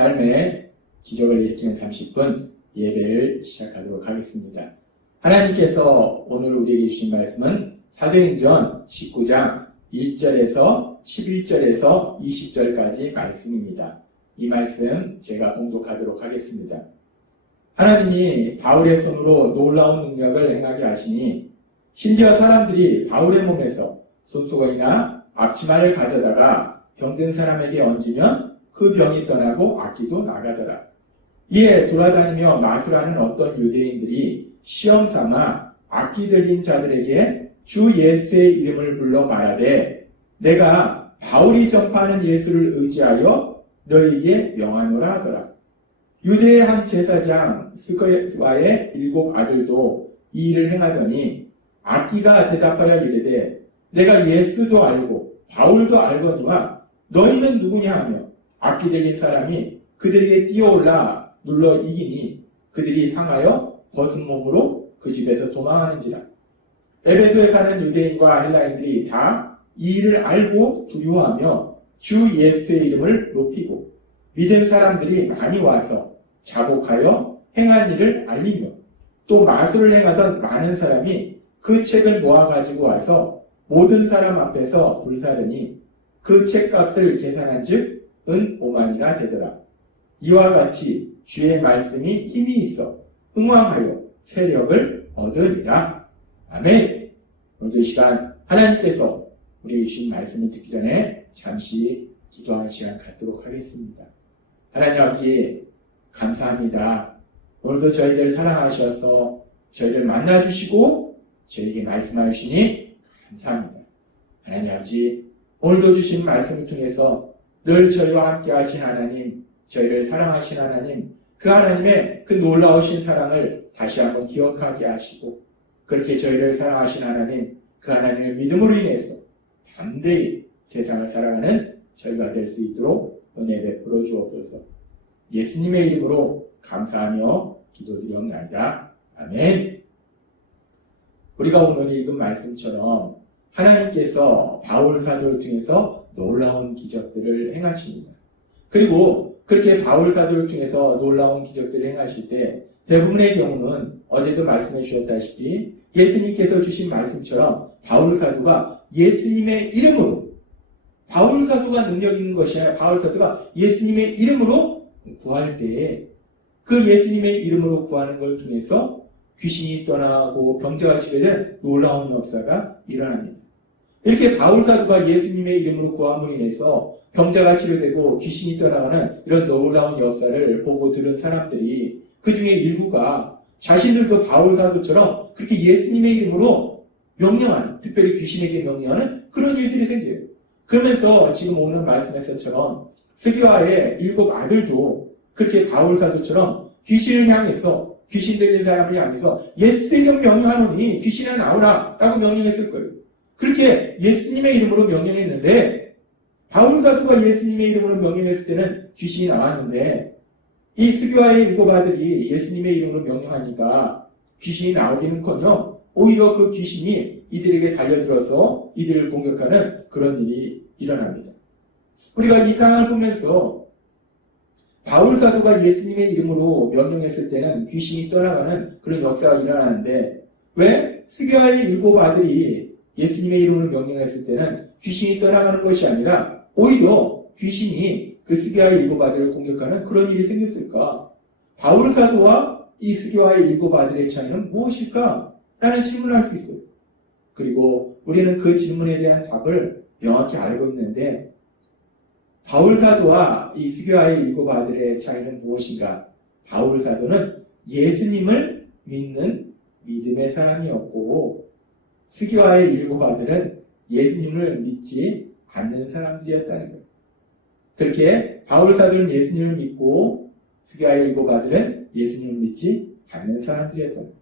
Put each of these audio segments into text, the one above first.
삶의 기적을 일으키는 30분 예배를 시작하도록 하겠습니다. 하나님께서 오늘 우리에게 주신 말씀은 사도행전 19장 1절에서 11절에서 20절까지 말씀입니다. 이 말씀 제가 봉독하도록 하겠습니다. 하나님이 바울의 손으로 놀라운 능력을 행하게 하시니 심지어 사람들이 바울의 몸에서 손수건이나 앞치마를 가져다가 병든 사람에게 얹으면 그 병이 떠나고 악기도 나가더라. 이에 돌아다니며 마술하는 어떤 유대인들이 시험삼아 악기 들린 자들에게 주 예수의 이름을 불러 말하되 내가 바울이 전파하는 예수를 의지하여 너희에게 명하노라 하더라. 유대의 한 제사장 스가랴의 7 아들도 이 일을 행하더니 악기가 대답하여 이르되 내가 예수도 알고 바울도 알거니와 너희는 누구냐 하며 악기 들린 사람이 그들에게 뛰어올라 눌러 이기니 그들이 상하여 벗은 몸으로 그 집에서 도망하는지라. 에베소에 사는 유대인과 헬라인들이 다 이 일을 알고 두려워하며 주 예수의 이름을 높이고 믿은 사람들이 많이 와서 자복하여 행한 일을 알리며 또 마술을 행하던 많은 사람이 그 책을 모아가지고 와서 모든 사람 앞에서 불사르니 그 책값을 계산한 즉 은 5만이나 되더라. 이와 같이 주의 말씀이 힘이 있어 흥왕하여 세력을 얻으리라. 아멘. 오늘도 이 시간 하나님께서 우리에게 주신 말씀을 듣기 전에 잠시 기도하는 시간 갖도록 하겠습니다. 하나님 아버지 감사합니다. 오늘도 저희들 사랑하셔서 저희를 만나주시고 저에게 말씀하여 주시니 감사합니다. 하나님 아버지 오늘도 주신 말씀을 통해서 늘 저희와 함께 하신 하나님, 저희를 사랑하신 하나님, 그 하나님의 그 놀라우신 사랑을 다시 한번 기억하게 하시고 그렇게 저희를 사랑하신 하나님, 그 하나님을 믿음으로 인해서 담대히 세상을 살아가는 저희가 될 수 있도록 은혜 베풀어 주옵소서. 예수님의 이름으로 감사하며 기도드리옵나이다. 아멘. 우리가 오늘 읽은 말씀처럼 하나님께서 바울 사도를 통해서 놀라운 기적들을 행하십니다. 그리고 그렇게 바울 사도를 통해서 놀라운 기적들을 행하실 때 대부분의 경우는 어제도 말씀해 주셨다시피 예수님께서 주신 말씀처럼 바울 사도가 예수님의 이름으로 바울 사도가 능력 있는 것이 아니라 바울 사도가 예수님의 이름으로 구할 때에 그 예수님의 이름으로 구하는 걸 통해서 귀신이 떠나고 병자가 치료된 놀라운 역사가 일어납니다. 이렇게 바울 사도가 예수님의 이름으로 구함으로 인해서 병자가 치료되고 귀신이 떠나가는 이런 놀라운 역사를 보고 들은 사람들이 그 중에 일부가 자신들도 바울 사도처럼 그렇게 예수님의 이름으로 명령하는, 특별히 귀신에게 명령하는 그런 일들이 생겨요. 그러면서 지금 오늘 말씀에서처럼 스가랴의 7 아들도 그렇게 바울 사도처럼 귀신을 향해서 귀신 들린 사람을 향해서 예수의 이름 명령하노니 귀신아 나오라 라고 명령했을 거예요. 그렇게 예수님의 이름으로 명령했는데 바울 사도가 예수님의 이름으로 명령했을 때는 귀신이 나왔는데 이 스가랴의 7 아들이 예수님의 이름으로 명령하니까 귀신이 나오기는커녕 오히려 그 귀신이 이들에게 달려들어서 이들을 공격하는 그런 일이 일어납니다. 우리가 이 상황을 보면서 바울 사도가 예수님의 이름으로 명령했을 때는 귀신이 떠나가는 그런 역사가 일어나는데 왜 스가랴의 7 아들이 예수님의 이름으로 명령했을 때는 귀신이 떠나가는 것이 아니라 오히려 귀신이 그 스가랴의 7 아들을 공격하는 그런 일이 생겼을까? 바울 사도와 이 스가랴의 7 아들의 차이는 무엇일까? 라는 질문을 할 수 있어요. 그리고 우리는 그 질문에 대한 답을 명확히 알고 있는데 바울 사도와 이 스가랴의 7 아들의 차이는 무엇인가? 바울 사도는 예수님을 믿는 믿음의 사람이었고 스가랴의 7 아들은 예수님을 믿지 않는 사람들이었다는 거예요. 그렇게 바울 사도는 예수님을 믿고 스가랴의 7 아들은 예수님을 믿지 않는 사람들이었다는 거예요.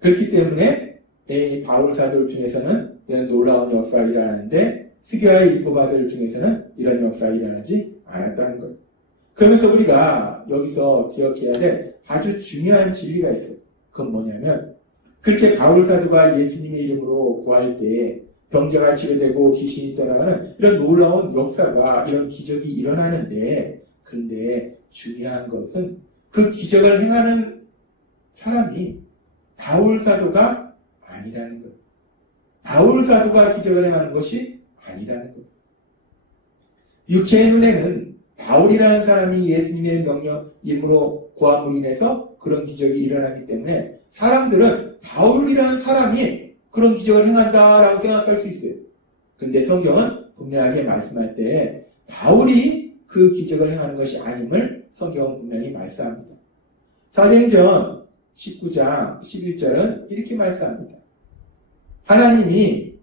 그렇기 때문에 이 바울 사도를 통해서는 이런 놀라운 역사가 일어나는데 스가랴의 7 아들을 통해서는 이런 역사가 일어나지 않았다는 거예요. 그러면서 우리가 여기서 기억해야 될 아주 중요한 진리가 있어요. 그건 뭐냐면 그렇게 바울 사도가 예수님의 이름으로 구할 때 병자가 치료되고 귀신이 떠나가는 이런 놀라운 역사가 이런 기적이 일어나는데 그런데 중요한 것은 그 기적을 행하는 사람이 바울 사도가 아니라는 것. 바울 사도가 기적을 행하는 것이 아니라는 것. 육체의 눈에는 바울이라는 사람이 예수님의 명령 이름으로 구함으로 인해서 그런 기적이 일어나기 때문에 사람들은 바울이라는 사람이 그런 기적을 행한다라고 생각할 수 있어요. 그런데 성경은 분명하게 말씀할 때 바울이 그 기적을 행하는 것이 아님을 성경은 분명히 말씀합니다. 사도행전 19장 11절은 이렇게 말씀합니다. 하나님이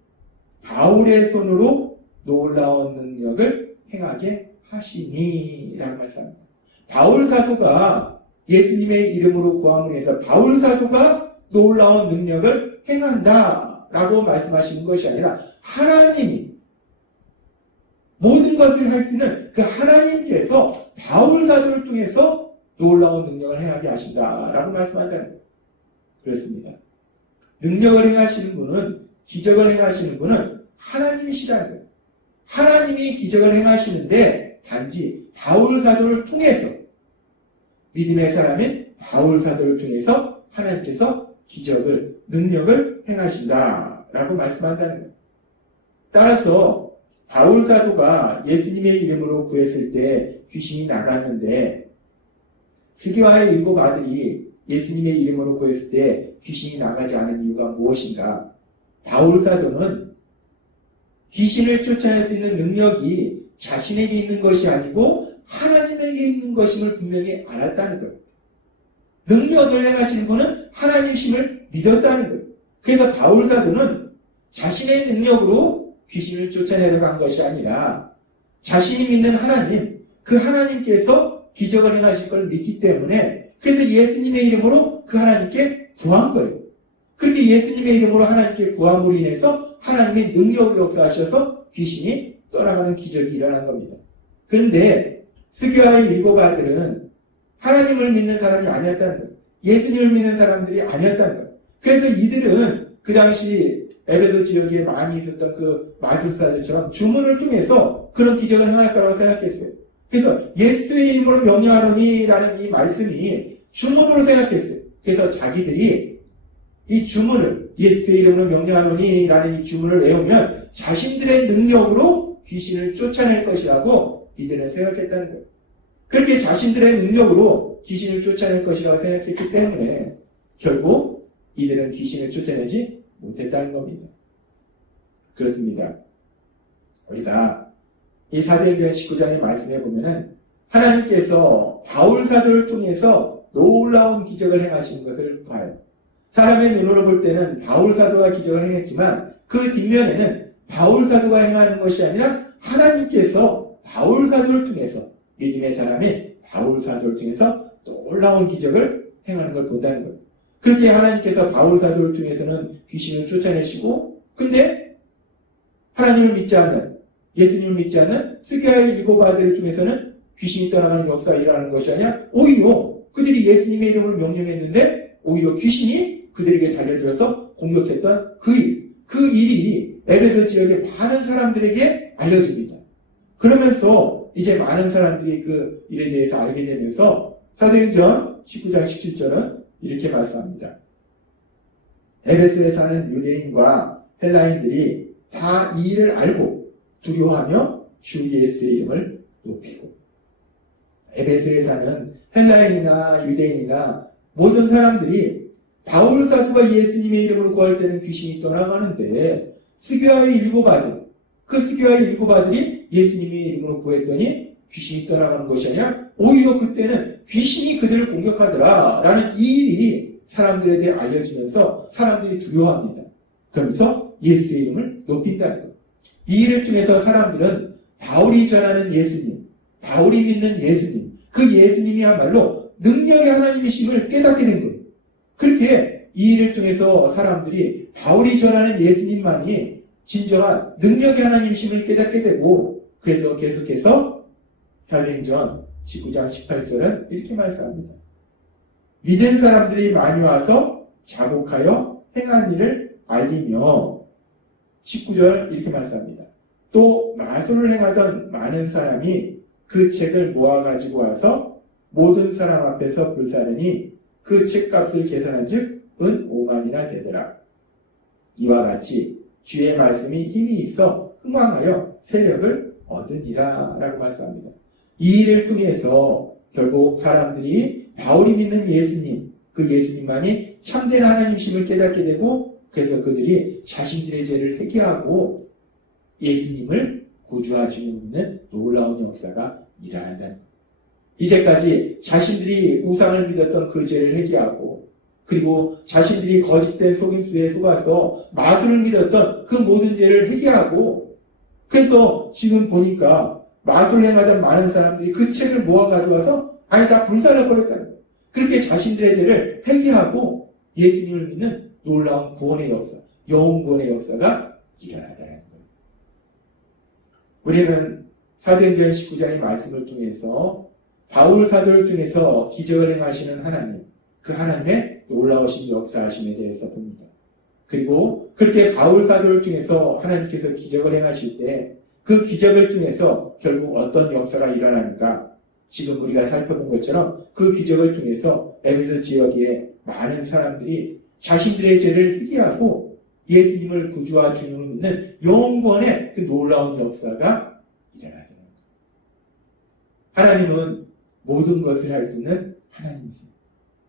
바울의 손으로 놀라운 능력을 행하게 하시니라고 말씀합니다. 바울 사도가 예수님의 이름으로 구함을 해서 바울 사도가 놀라운 능력을 행한다라고 말씀하시는 것이 아니라 하나님이 모든 것을 할 수 있는 그 하나님께서 바울 사도를 통해서 놀라운 능력을 행하게 하신다라고 말씀한다는 거예요. 그렇습니다. 능력을 행하시는 분은 기적을 행하시는 분은 하나님이시라는 거예요. 하나님이 기적을 행하시는데 단지 바울 사도를 통해서 믿음의 사람인 바울 사도를 통해서 하나님께서 기적을 능력을 행하신다라고 말씀한다는 거예요. 따라서 바울 사도가 예수님의 이름으로 구했을 때 귀신이 나갔는데 스게와의 7 아들이 예수님의 이름으로 구했을 때 귀신이 나가지 않은 이유가 무엇인가? 바울 사도는 귀신을 쫓아낼 수 있는 능력이 자신에게 있는 것이 아니고 하나님에게 있는 것임을 분명히 알았다는 거예요. 능력을 행하시는 분은 하나님이심을 믿었다는 거예요. 그래서 바울 사도는 자신의 능력으로 귀신을 쫓아내려고 한 것이 아니라 자신이 믿는 하나님, 그 하나님께서 기적을 행하실 걸 믿기 때문에 그래서 예수님의 이름으로 그 하나님께 구한 거예요. 그렇게 예수님의 이름으로 하나님께 구함으로 인해서 하나님의 능력을 역사하셔서 귀신이 떠나가는 기적이 일어난 겁니다. 그런데 스게와의 7 아들은 하나님을 믿는 사람이 아니었다는 거예요. 예수님을 믿는 사람들이 아니었다는 거예요. 그래서 이들은 그 당시 에베소 지역에 많이 있었던 그 마술사들처럼 주문을 통해서 그런 기적을 행할 거라고 생각했어요. 그래서 예수의 이름으로 명령하노니라는 이 말씀이 주문으로 생각했어요. 그래서 자기들이 이 주문을 예수의 이름으로 명령하노니라는 이 주문을 외우면 자신들의 능력으로 귀신을 쫓아낼 것이라고 이들은 생각했다는 거예요. 그렇게 자신들의 능력으로 귀신을 쫓아낼 것이라고 생각했기 때문에 결국 이들은 귀신을 쫓아내지 못했다는 겁니다. 그렇습니다. 우리가 이 사도행전 19장의 말씀에 보면은 하나님께서 바울 사도를 통해서 놀라운 기적을 행하시는 것을 봐요. 사람의 눈으로 볼 때는 바울 사도가 기적을 행했지만 그 뒷면에는 바울 사도가 행하는 것이 아니라 하나님께서 바울 사도를 통해서 믿음의 사람이 바울 사도를 통해서 놀라운 기적을 행하는 걸 본다는 거예요. 그렇게 하나님께서 바울 사도를 통해서는 귀신을 쫓아내시고 근데 하나님을 믿지 않는 예수님을 믿지 않는 스게와의 7 아들을 통해서는 귀신이 떠나가는 역사가 일어나는 것이 아니라 오히려 그들이 예수님의 이름으로 명령했는데 오히려 귀신이 그들에게 달려들어서 공격했던 그 일이 에베소 지역의 많은 사람들에게 알려집니다. 그러면서 이제 많은 사람들이 그 일에 대해서 알게 되면서 사도행전 19장 17절은 이렇게 말씀합니다. 에베소에 사는 유대인과 헬라인들이 다 이 일을 알고 두려워하며 주 예수의 이름을 높이고 에베소에 사는 헬라인이나 유대인이나 모든 사람들이 바울 사도가 예수님의 이름으로 구할 때는 귀신이 떠나가는데 스게와의 7 아들 그 스게와의 7 아들이 예수님의 이름으로 구했더니 귀신이 떠나가는 것이 아니라 오히려 그때는 귀신이 그들을 공격하더라 라는 이 일이 사람들에 대해 알려지면서 사람들이 두려워합니다. 그러면서 예수의 이름을 높인다는 것. 이 일을 통해서 사람들은 바울이 전하는 예수님, 바울이 믿는 예수님, 그 예수님이야말로 능력의 하나님이심을 깨닫게 된 거예요. 그렇게 이 일을 통해서 사람들이 바울이 전하는 예수님만이 진정한 능력의 하나님이심을 깨닫게 되고 그래서 계속해서 사도행전 19장 18절은 이렇게 말씀합니다. 믿은 사람들이 많이 와서 자복하여 행한 일을 알리며 19절 이렇게 말씀합니다. 또 마술을 행하던 많은 사람이 그 책을 모아가지고 와서 모든 사람 앞에서 불사르니 그 책값을 계산한 즉 은 5만이나 되더라. 이와 같이 주의 말씀이 힘이 있어 흥왕하여 세력을 얻으니라 라고 말씀합니다. 이 일을 통해서 결국 사람들이 바울이 믿는 예수님, 그 예수님만이 참된 하나님심을 깨닫게 되고 그래서 그들이 자신들의 죄를 회개하고 예수님을 구주와 주님 믿는 놀라운 역사가 일어난다는 것. 이제까지 자신들이 우상을 믿었던 그 죄를 회개하고 그리고 자신들이 거짓된 속임수에 속아서 마술을 믿었던 그 모든 죄를 회개하고 그래서 지금 보니까 마술을 행하던 많은 사람들이 그 책을 모아 가져와서 아예 다 불살라버렸다는 거예요. 그렇게 자신들의 죄를 회개하고 예수님을 믿는 놀라운 구원의 역사, 영혼 구원의 역사가 일어나다는 거예요. 우리는 사도행전 19장의 말씀을 통해서 바울 사도를 통해서 기적을 행하시는 하나님, 그 하나님의 놀라우신 역사하심에 대해서 봅니다. 그리고 그렇게 바울 사도를 통해서 하나님께서 기적을 행하실 때 그 기적을 통해서 결국 어떤 역사가 일어나는가? 지금 우리가 살펴본 것처럼 그 기적을 통해서 에베소 지역에 많은 사람들이 자신들의 죄를 회개하고 예수님을 구주와 주님을 믿는 영원의 그 놀라운 역사가 일어나는 거예요. 하나님은 모든 것을 할 수 있는 하나님이세요.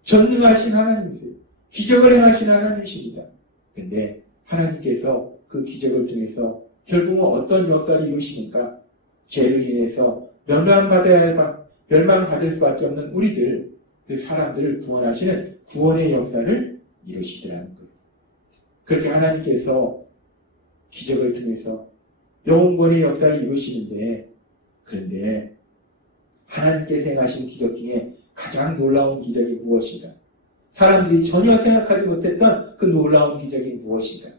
전능하신 하나님이세요. 기적을 행하신 하나님이십니다. 근데 하나님께서 그 기적을 통해서 결국은 어떤 역사를 이루시니까 죄로 인해서 멸망받을 수밖에 없는 우리들, 그 사람들을 구원하시는 구원의 역사를 이루시더라는 거예요. 그렇게 하나님께서 기적을 통해서 영원의 역사를 이루시는데 그런데 하나님께서 행하신 기적 중에 가장 놀라운 기적이 무엇인가? 사람들이 전혀 생각하지 못했던 그 놀라운 기적이 무엇인가?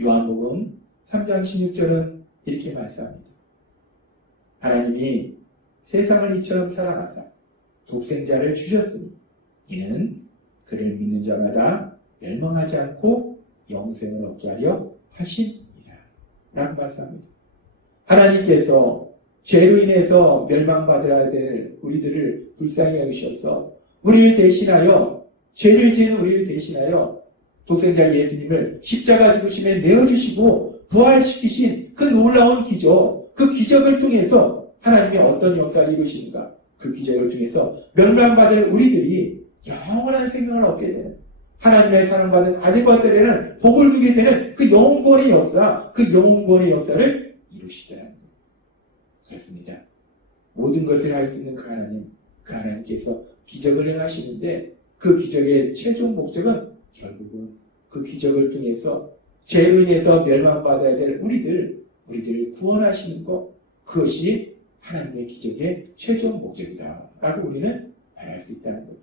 요한복음 3장 16절은 이렇게 말씀합니다. 하나님이 세상을 이처럼 사랑하사 독생자를 주셨으니 이는 그를 믿는 자마다 멸망하지 않고 영생을 얻게 하려 하심이라 라고 말씀합니다. 하나님께서 죄로 인해서 멸망받아야 될 우리들을 불쌍히 여기셔서 우리를 대신하여 죄를 지는 우리를 대신하여 독생자 예수님을 십자가 죽으심에 내어주시고 부활시키신 그 놀라운 기적, 그 기적을 통해서 하나님이 어떤 역사를 이루시는가? 그 기적을 통해서 멸망받을 우리들이 영원한 생명을 얻게 되는 하나님의 사랑받은 아들과 딸에는 복을 누게 되는 그 영원의 역사, 그 영원의 역사를 이루시더라는 거예요. 그렇습니다. 모든 것을 할 수 있는 그 하나님, 그 하나님께서 기적을 행하시는데 그 기적의 최종 목적은 결국은 그 기적을 통해서 죄로 인해서 멸망받아야 될 우리들을 구원하시는 것, 그것이 하나님의 기적의 최종 목적이다 라고 우리는 말할 수 있다는 거예요.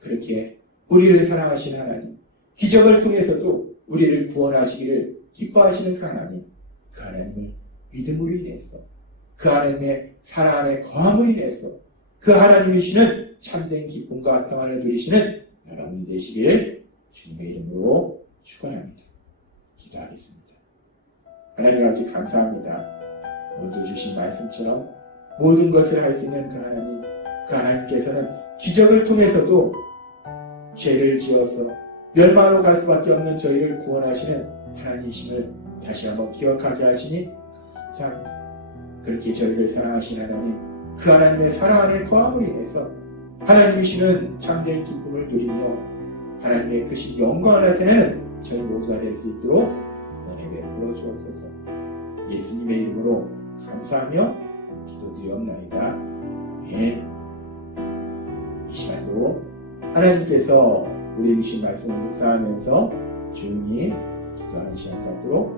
그렇게 우리를 사랑하신 하나님, 기적을 통해서도 우리를 구원하시기를 기뻐하시는 그 하나님을 믿음으로 인해서 그 하나님의 사랑 안에 거함으로 인해서 그 하나님이 주시는 참된 기쁨과 평안을 누리시는 여러분이 되시길 주님의 이름으로 축원합니다. 기도하겠습니다. 하나님 아버지 감사합니다. 오늘도 주신 말씀처럼 모든 것을 할 수 있는 그 하나님께서는 기적을 통해서도 죄를 지어서 멸망으로 갈 수밖에 없는 저희를 구원하시는 하나님이심을 다시 한번 기억하게 하시니 감사합니다. 그렇게 저희를 사랑하신 하나님, 그 하나님의 사랑 안에 거함으로 인해서 하나님이시는 참된 기쁨을 누리며 하나님의 크신 영광을 나타내는 저희 모두가 될 수 있도록 은혜 베풀어 주옵소서. 예수님의 이름으로 감사하며 기도드리옵나이다. 아멘. 이 시간도 하나님께서 우리에게 주신 말씀을 묵상하면서 조용히 기도하는 시간 갖도록